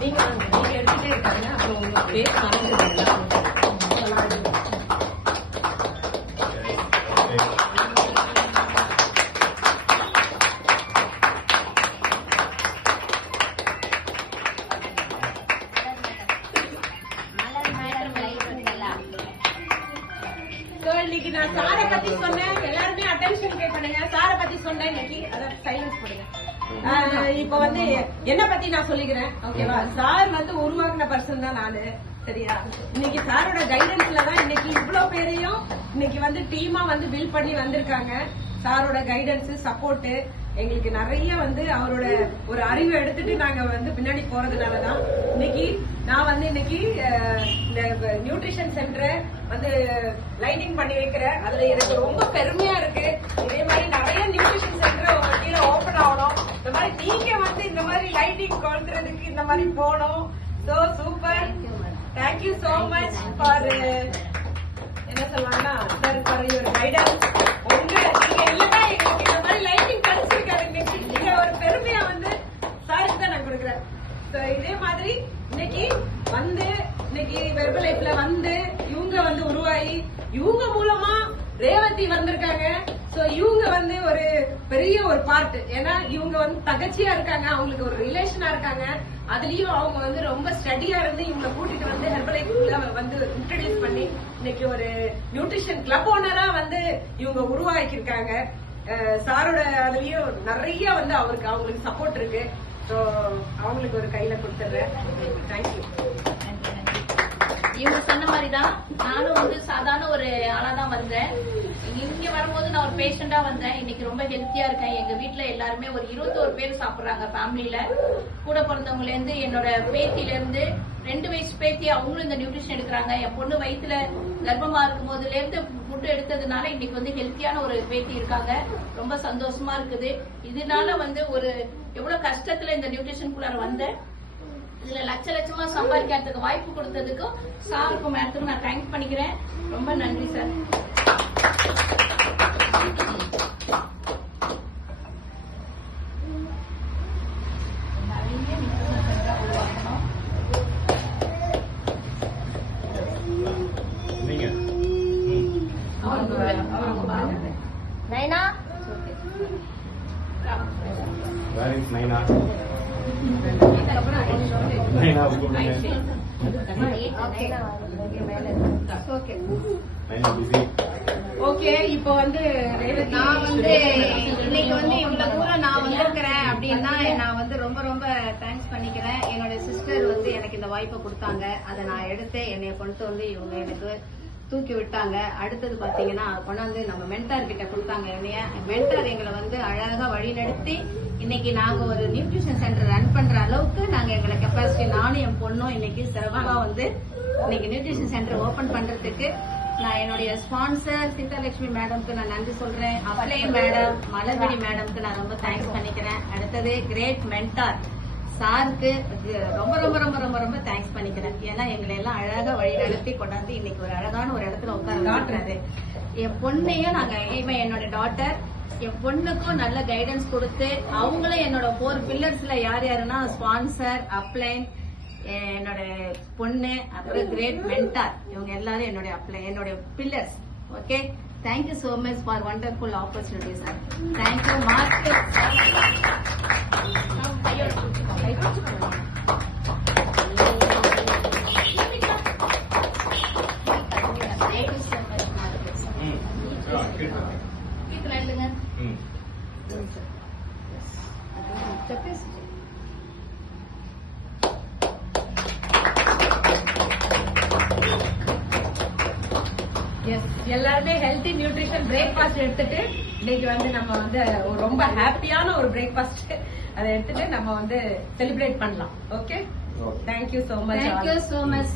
நீங்க எடுத்துட்டே இருக்காங்க. அப்புறம் உங்க பேர் மறந்துடுங்க. இன்னைக்கு நான் சாரை பத்தி சொன்னேன். எல்லாருமே அட்டென்ஷன் பே பண்ணுங்க. சாரை பத்தி சொன்னேன் இன்னைக்கு. அத சைலன்ஸ் பண்ணுங்க. இப்ப வந்து என்ன பத்தி நான் சொல்லிக்கிறேன். ஓகேவா? சார் வந்து உருவாக்குன பர்சன் தான் நானு. சரியா? இன்னைக்கு சாரோட கைடன்ஸ்ல தான் இன்னைக்கு இவ்வளவு பேரையும் இன்னைக்கு வந்து டீமா வந்து பில்ட் பண்ணி வந்திருக்காங்க. சாரோட கைடன்ஸ் சப்போர்ட் எங்களுக்கு நிறைய வந்து அவரோட ஒரு அறிவை எடுத்துட்டு நாங்க வந்து பின்னாடி போறதுனாலதான் இன்னைக்கு நான் வந்து இன்னைக்கு இந்த நியூட்ரிஷன் சென்டரை வந்து லைட்டிங் பண்ணி வைக்கிறேன். அதுல எனக்கு ரொம்ப பெருமையா இருக்கு. இதே மாதிரி நிறைய நியூட்ரிஷன் சென்டர் உங்க கீழே ஓபன் ஆகணும். இந்த மாதிரி நீங்க வந்து இந்த மாதிரி லைட்டிங் கொளுத்துறதுக்கு இந்த மாதிரி போகணும். So super. Thank you so much for என்ன சொல்லுவாங்கன்னா சார் ஃபார் யுவர் கைடன்ஸ். நீங்க இல்லைன்னா எங்களுக்கு இந்த மாதிரி லைட்டிங் கிடைச்சிருக்காரு. இன்னைக்கு ஒரு பெருமையா வந்து சாருக்கு தான் நான் கொடுக்குறேன். இதே மாதிரி இன்னைக்கு வந்து இன்னைக்கு வெர்பல் லைஃப்ல வந்து இவங்க வந்து உருவாகி இவங்க மூலமா ரேவதி வந்திருக்காங்க. சோ இவங்க வந்து ஒரு பெரிய ஒரு பார்ட். ஏன்னா இவங்க வந்து தகச்சியா இருக்காங்க. அவங்களுக்கு ஒரு ரிலேஷனா இருக்காங்க. அதுலயும் அவங்க வந்து ரொம்ப ஸ்டடியா இருந்து இவங்களை கூட்டிட்டு வந்து ஹெர்பல் லைஃப்ல வந்து இன்ட்ரோடியூஸ் பண்ணி இன்னைக்கு ஒரு நியூட்ரிஷன் கிளப் ஓனரா வந்து இவங்க உருவாக்கி இருக்காங்க. சாரோட அதுலயும் நிறைய வந்து அவங்களுக்கு சப்போர்ட் இருக்கு. சோ அவங்களுக்கு ஒரு கையில கொடுத்துறேன். தேங்க்யூ. இவங்க சொன்ன மாதிரிதான் நானும் வந்து சாதாரண ஒரு ஆளாதான் வந்தேன். இங்க வரும்போது நான் ஒரு பேஷண்டா வந்தேன். இன்னைக்கு ரொம்ப ஹெல்த்தியா இருக்கேன். எங்க வீட்டுல எல்லாருமே ஒரு 21 பேர் சாப்பிடுறாங்க. ஃபேமிலியில கூட பிறந்தவங்கல இருந்து என்னோட பேத்தில இருந்து 2 வயசு பேத்தி அவங்களும் இந்த நியூட்ரிஷன் எடுக்கிறாங்க. என் பொண்ணு வயிற்றுல கர்ப்பமா இருக்கும் போதுல இருந்து ஃபுட் எடுத்ததுனால இன்னைக்கு வந்து ஹெல்த்தியான ஒரு பேத்தி இருக்காங்க. ரொம்ப சந்தோஷமா இருக்குது. இதனால வந்து ஒரு எவ்வளவு கஷ்டத்துல இந்த நியூட்ரிஷனுக்குள்ளார வந்தேன். இதுல லட்சமா சம்பாதிக்கிறதுக்கு வாய்ப்பு கொடுத்ததுக்கும் சாருக்கும் மேடத்துக்கும் நான் தேங்க்ஸ் பண்ணிக்கிறேன். ரொம்ப நன்றி சார். நைனா நைனா ஓகே. இப்போ வந்து நான் வந்து இன்னைக்கு வந்து இவ்வளவு தூரம் நான் வந்திருக்கிறேன் அப்படின்னா நான் வந்து ரொம்ப ரொம்ப தேங்க்ஸ் பண்ணிக்கிறேன். என்னோட சிஸ்டர் வந்து எனக்கு இந்த வாய்ப்பை கொடுத்தாங்க. அதை நான் எடுத்து என்னைய கொண்டு வந்து இவங்க எனக்கு தூக்கி விட்டாங்க. அடுத்தது பாத்தீங்கன்னா கொண்டாந்து நம்ம மென்டார் கிட்ட கொடுத்தாங்க. என்னைய மென்டார் எங்களை வந்து அழகா வழி நடத்தி இன்னைக்கு நாங்க ஒரு நியூட்ரிஷன் சென்டர் ரன் பண்ற அளவுக்கு நாங்க எங்களை கெப்பாசிட்டி நானும் என் பொண்ணும் இன்னைக்கு சிறப்பா வந்து இன்னைக்கு நியூட்ரிஷன் சென்டர் ஓபன் பண்றதுக்கு நான் என்னுடைய ஸ்பான்சர் சீதாலட்சுமி மேடம்க்கு நான் நன்றி சொல்றேன். அப்ளை மேடம், மலர்விழி மேடம்க்கு நான் ரொம்ப தேங்க்ஸ் பண்ணிக்கிறேன். அடுத்தது கிரேட் மென்டார் சாருக்கு ரொம்ப ரொம்ப ரொம்ப ரொம்ப ரொம்ப தேங்க்ஸ் பண்ணிக்கிறேன். ஏன்னா எங்களை எல்லாம் அழகா வழி நடத்தி கொண்டாந்து இன்னைக்கு ஒரு அழகான ஒரு இடத்துல உட்கார்றாரு. என் பொண்ணையும் நாங்க இவன் என்னோட டாட்டர், என் பொண்ணுக்கும் நல்ல கைடன்ஸ் கொடுத்து அவங்களும் என்னோட 4 பில்லர்ஸ்ல யார் யாருன்னா ஸ்பான்சர், அப்ளைன், என்னோட பொண்ணு, அப்புறம் கிரேட் மென்டார், இவங்க எல்லாரும் என்னோட pillars. Okay, thank you so much for wonderful opportunity sir. Thank you master. எல்லாருமே ஹெல்த்தி நியூட்ரிஷன் பிரேக்ஃபாஸ்ட் எடுத்துட்டு இன்னைக்கு வந்து நம்ம வந்து ரொம்ப ஹாப்பியான ஒரு பிரேக்ஃபாஸ்ட் அதை எடுத்துட்டு நம்ம வந்து செலிப்ரேட் பண்ணலாம். Okay, thank you so much. Thank you so much.